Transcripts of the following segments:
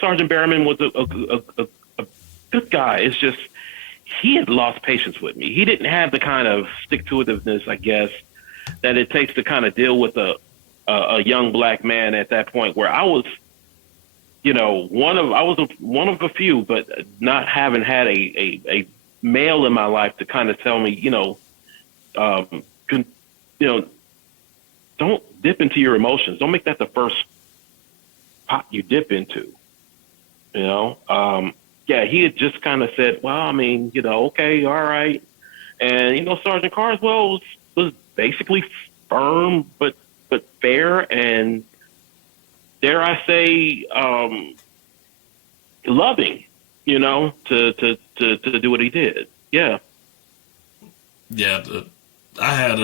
Sergeant Berryman was a good guy. It's just he had lost patience with me. He didn't have the kind of stick-to-itiveness, I guess, that it takes to kind of deal with a young black man at that point, where I was, one of a few, but not having had a male in my life to kind of tell me, don't dip into your emotions. Don't make that the first pot you dip into. He had just kind of said, well, I mean, okay, all right. And, Sergeant Carswell was basically firm, but fair, and dare I say, loving, to do what he did. Yeah. Yeah. I had,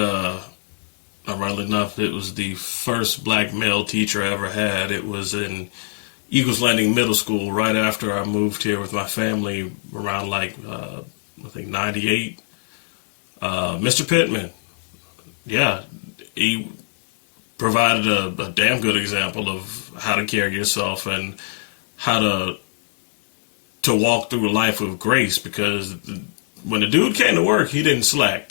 ironically enough, it was the first black male teacher I ever had. It was in Eagles Landing Middle School right after I moved here with my family around I think 98. Mr. Pittman. Yeah. He provided a damn good example of how to carry yourself and how to walk through life with grace, because when the dude came to work, he didn't slack.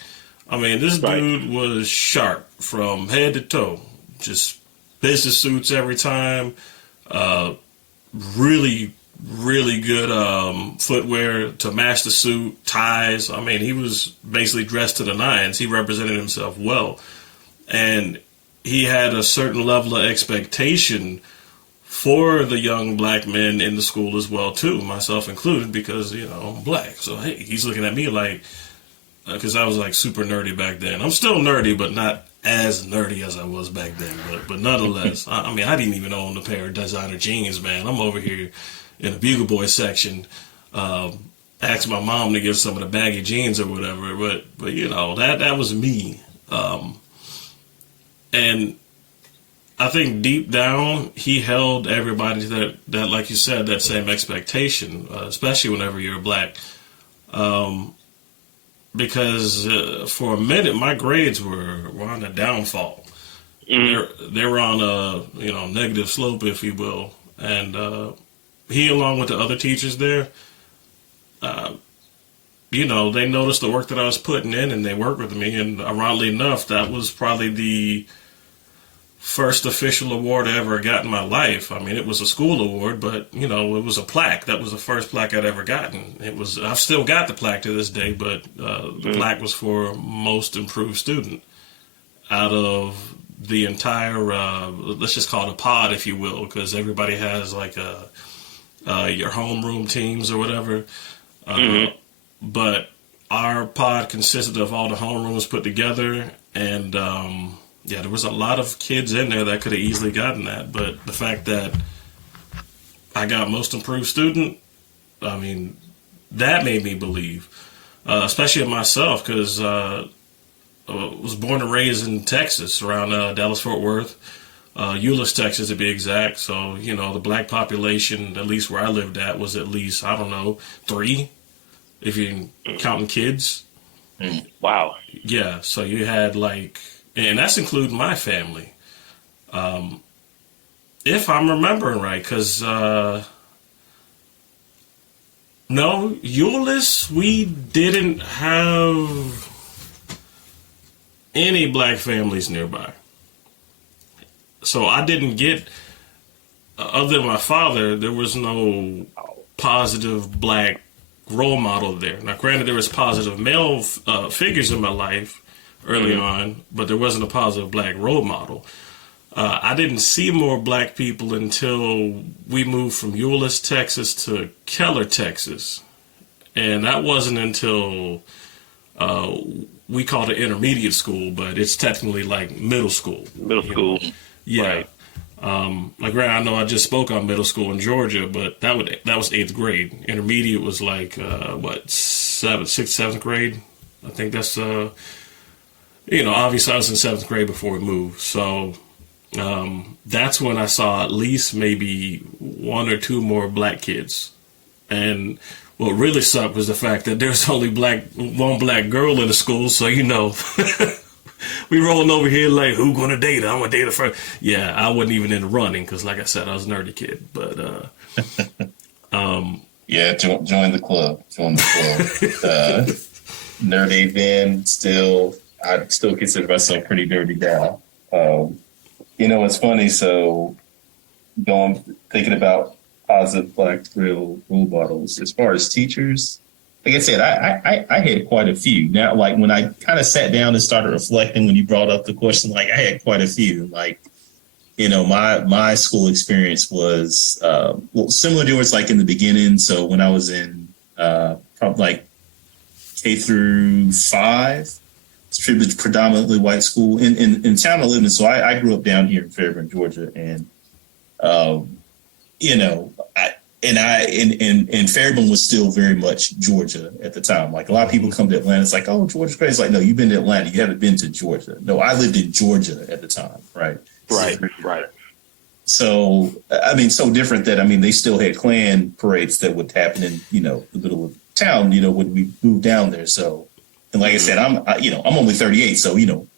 I mean, this dude was sharp from head to toe, just business suits every time, really, really good footwear to match the suit, ties. I mean, he was basically dressed to the nines. He represented himself well. And he had a certain level of expectation for the young black men in the school as well, too, myself included, because, I'm black. So, hey, he's looking at me like, because I was like super nerdy back then. I'm still nerdy, but not as nerdy as I was back then. But nonetheless, I mean, I didn't even own a pair of designer jeans, man. I'm over here in the Bugle Boy section, asking my mom to get some of the baggy jeans or whatever. But that was me. And I think deep down, he held everybody to that, like you said, that same expectation, especially whenever you're black. Because for a minute, my grades were on a downfall. Mm-hmm. They were on a negative slope, if you will. And he, along with the other teachers there, they noticed the work that I was putting in, and they worked with me. And ironically enough, that was probably the first official award I ever got in my life. I mean, it was a school award, but, it was a plaque. That was the first plaque I'd ever gotten. I've still got the plaque to this day, but the plaque was for most improved student out of the entire, let's just call it a pod, if you will, because everybody has like your homeroom teams or whatever. But our pod consisted of all the homerooms put together, and there was a lot of kids in there that could have easily gotten that. But the fact that I got most improved student, I mean, that made me believe, especially in myself, because I was born and raised in Texas, around Dallas-Fort Worth, Euless, Texas to be exact. So, the black population, at least where I lived at, was at least, 3, if you're counting kids. Wow. Yeah, so you had and that's including my family. If I'm remembering right, because, no, Euless, we didn't have any black families nearby. So I didn't get, other than my father, there was no positive black role model there. Now, granted, there was positive male figures in my life early on, but there wasn't a positive black role model. I didn't see more black people until we moved from Euless, Texas to Keller, Texas. And that wasn't until we called it intermediate school, but it's technically like middle school. Middle school. Yeah. Right. I know I just spoke on middle school in Georgia, but that was 8th grade. Intermediate was like, 6th, 7th grade? I think that's... obviously I was in 7th grade before we moved. So that's when I saw at least maybe 1 or 2 more black kids. And what really sucked was the fact that there's only one black girl in the school. So, we rolling over here like, who gonna date her? I'm gonna date her first. Yeah, I wasn't even in the running because, like I said, I was a nerdy kid. But yeah, join the club. Nerdy then. I still consider myself pretty nerdy now. It's funny. So, thinking about positive black role models as far as teachers. Like I said, I had quite a few. Now, like when I kind of sat down and started reflecting when you brought up the question, like I had quite a few. Like, my school experience was similar to yours, like in the beginning. So when I was in probably like K through 5, it's predominantly white school in town I lived in. So I grew up down here in Fairburn, Georgia, and and Fairburn was still very much Georgia at the time. Like a lot of people come to Atlanta, it's like, oh, Georgia's great. It's like, no, you've been to Atlanta, you haven't been to Georgia. No, I lived in Georgia at the time, right? Right. So, I mean, so different that, I mean, they still had Klan parades that would happen in, the middle of town, when we moved down there. So, and like I said, I'm only 38. So,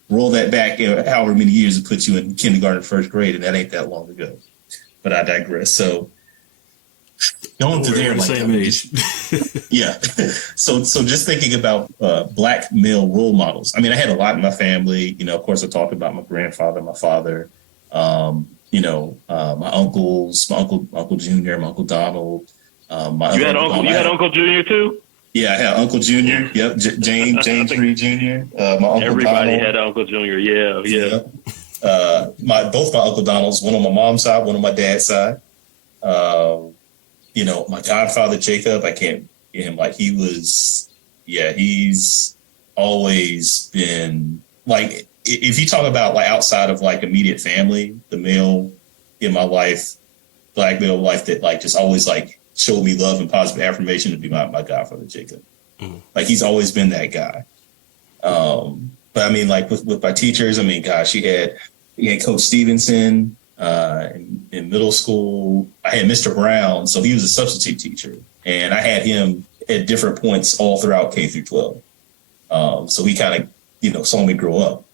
roll that back, however many years it puts you in kindergarten, first grade, and that ain't that long ago. But I digress. So, going to there, like, same age. Yeah. So just thinking about black male role models. I mean, I had a lot in my family. Of course, I talked about my grandfather, my father, my uncles, my Uncle Junior, my Uncle Donald. You had Uncle Junior too? Yeah, I had Uncle Junior. Yep, James Reed Jr. My Uncle Everybody Donald. had Uncle Junior. Yeah. Both my Uncle Donalds, one on my mom's side, one on my dad's side. My godfather Jacob, I can't get him. Like he's always been like, if you talk about like outside of like immediate family, the male in my life, black male life that like just always like showed me love and positive affirmation to be my godfather Jacob. Mm-hmm. Like he's always been that guy. But I mean, like with my teachers, I mean, gosh, you had Coach Stevenson in middle school. I had Mr. Brown, so he was a substitute teacher, and I had him at different points all throughout K through 12. So he kind of, saw me grow up.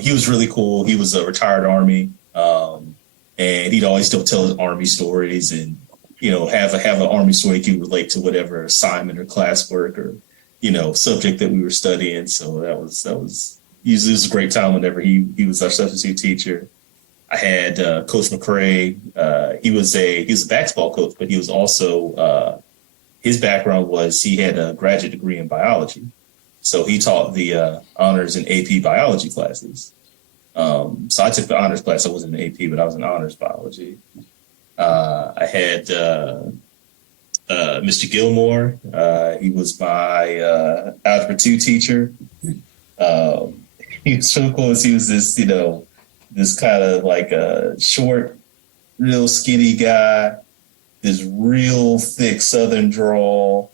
He was really cool. He was a retired Army, and he'd always still tell his Army stories, and have an Army story he could relate to whatever assignment or classwork or subject that we were studying. So that was usually it was a great time whenever he was our substitute teacher. I had Coach McCray. He was a basketball coach, but he was also his background was he had a graduate degree in biology. So he taught the honors and AP biology classes. So I took the honors class. I wasn't in AP, but I was in honors biology. I had Mr. Gilmore. He was my Algebra 2 teacher. He was so cool. He was this, this kind of like a short, real skinny guy, this real thick Southern drawl,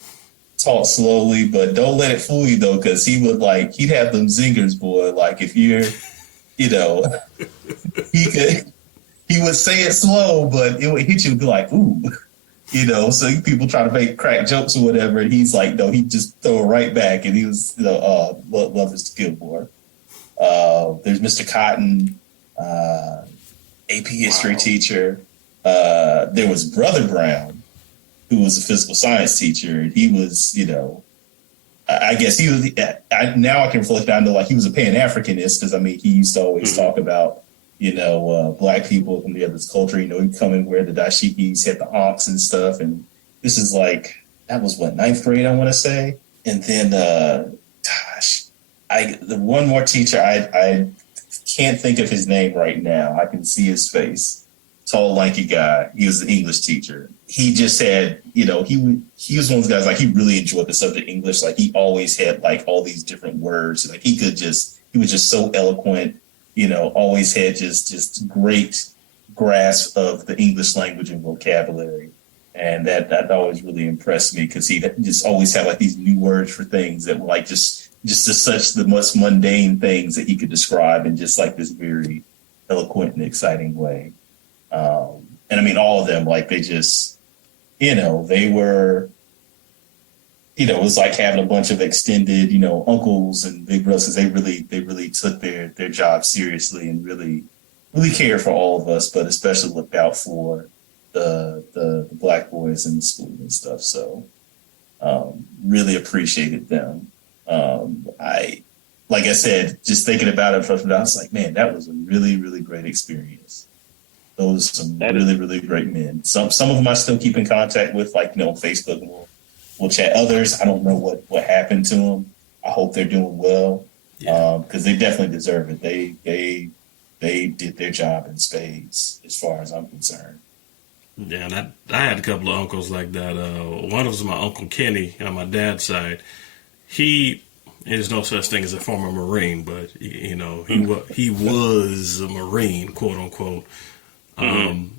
taught slowly, but don't let it fool you though, because he'd have them zingers, boy. Like if you're, he would say it slow, but it would hit you and be like, ooh, so people try to crack jokes or whatever. And he's like, no, he'd just throw it right back. And he was, love Mr. Gilmore. There's Mr. Cotton, AP history teacher. There was Brother Brown, who was a physical science teacher. And he was, I guess he was, now I can reflect, I know like he was a Pan-Africanist, because I mean, he used to always talk about, black people from the other culture, he'd come and wear the dashikis, had the honks and stuff. And this is like, that was what, 9th grade, I want to say. And then, the one more teacher, I can't think of his name right now. I can see his face. Tall, lanky guy. He was the English teacher. He just had, he was one of those guys, like he really enjoyed the subject English. Like he always had like all these different words. Like he was just so eloquent, always had just great grasp of the English language and vocabulary. And that always really impressed me, because he just always had like these new words for things that were like just such the most mundane things that he could describe in just like this very eloquent and exciting way. And I mean, all of them, like they just, they were, it was like having a bunch of extended, uncles and big brothers, because they really took their job seriously and really cared for all of us, but especially looked out for the black boys in the school and stuff. So really appreciated them. Like I said, just thinking about it, I was like, man, that was a really, really great experience. Those are some really, really great men. Some of them I still keep in contact with, like, on Facebook, and we'll chat. Others, I don't know what happened to them. I hope they're doing well, because they definitely deserve it. They did their job in spades, as far as I'm concerned. Yeah, and I had a couple of uncles like that. One was my Uncle Kenny on my dad's side. There's no such thing as a former Marine, but he was a Marine, quote unquote. And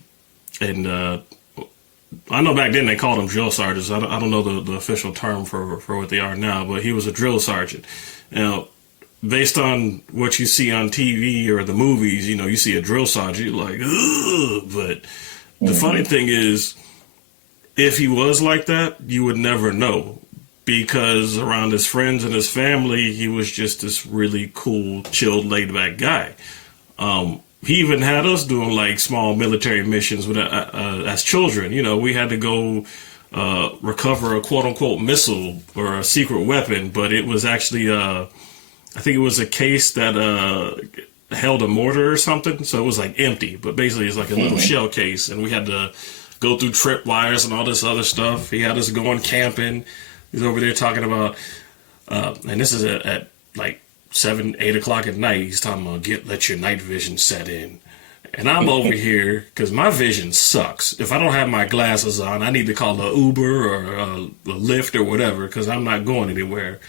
I know back then they called them drill sergeants. I don't know the official term for what they are now, but he was a drill sergeant. Now, based on what you see on TV or the movies, you see a drill sergeant, you're like, ugh. But the funny thing is, if he was like that, you would never know, because around his friends and his family, he was just this really cool, chilled, laid-back guy. He even had us doing like small military missions as children. We had to go recover a quote-unquote missile or a secret weapon, but it was actually, I think it was a case that held a mortar or something, so it was like empty, but basically it's like a little shell case, and we had to go through trip wires and all this other stuff. He had us going camping. He's over there talking about, and this is at like 7, 8 o'clock at night. He's talking about let your night vision set in. And I'm over here because my vision sucks. If I don't have my glasses on, I need to call a Uber or a Lyft or whatever, because I'm not going anywhere.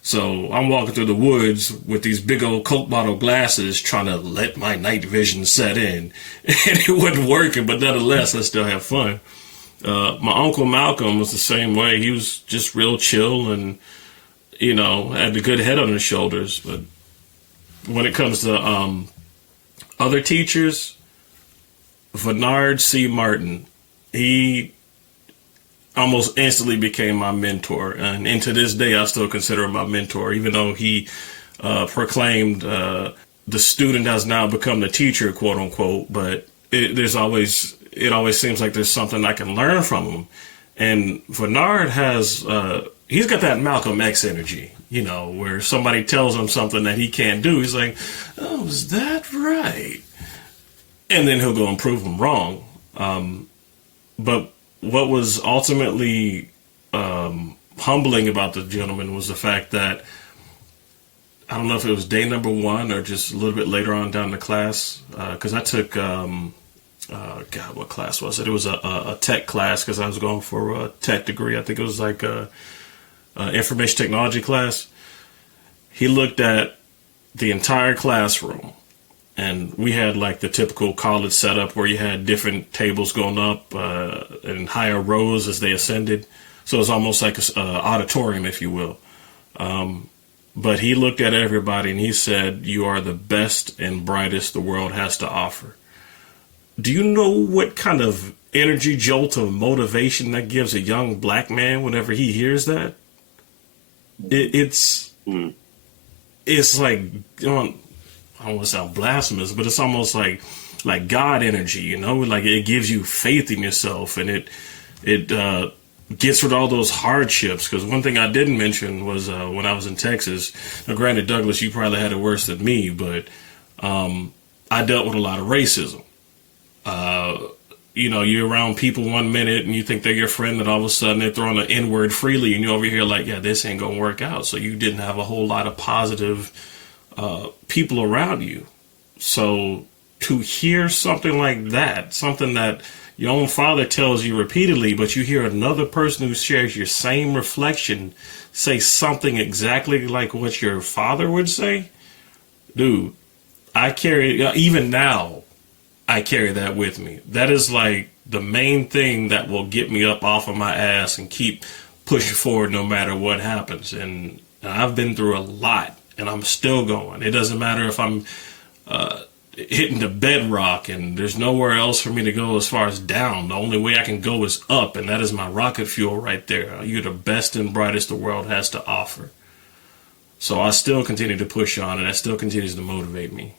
So I'm walking through the woods with these big old Coke bottle glasses trying to let my night vision set in. And it wasn't working, but nonetheless, I still have fun. My Uncle Malcolm was the same way. He was just real chill and, had a good head on his shoulders. But when it comes to other teachers, Bernard C. Martin, he almost instantly became my mentor. And to this day, I still consider him my mentor, even though he proclaimed the student has now become the teacher, quote unquote. But it always seems like there's something I can learn from him. And Bernard has, he's got that Malcolm X energy, where somebody tells him something that he can't do. He's like, oh, is that right? And then he'll go and prove him wrong. But what was ultimately humbling about the gentleman was the fact that, I don't know if it was day number 1 or just a little bit later on down the class, because I took, what class was it? It was a tech class, because I was going for a tech degree. I think it was like a information technology class. He looked at the entire classroom, and we had like the typical college setup where you had different tables going up and higher rows as they ascended. So it's almost like an auditorium, if you will. But he looked at everybody and he said, "You are the best and brightest the world has to offer." Do you know what kind of energy jolt of motivation that gives a young black man whenever he hears that? It's like, I don't want to sound blasphemous, but it's almost like God energy, like it gives you faith in yourself, and it gets rid of all those hardships. Because one thing I didn't mention was when I was in Texas, now granted, Douglas, you probably had it worse than me, but I dealt with a lot of racism. You're around people 1 minute and you think they're your friend, and all of a sudden they're throwing an N-word freely, and you're over here like, yeah, this ain't gonna work out. So you didn't have a whole lot of positive people around you. So to hear something like that, something that your own father tells you repeatedly, but you hear another person who shares your same reflection say something exactly like what your father would say, dude, even now, I carry that with me. That is like the main thing that will get me up off of my ass and keep pushing forward no matter what happens. And I've been through a lot, and I'm still going. It doesn't matter if hitting the bedrock, and there's nowhere else for me to go as far as down. The only way I can go is up, and that is my rocket fuel right there. You're the best and brightest the world has to offer. So I still continue to push on, and that still continues to motivate me.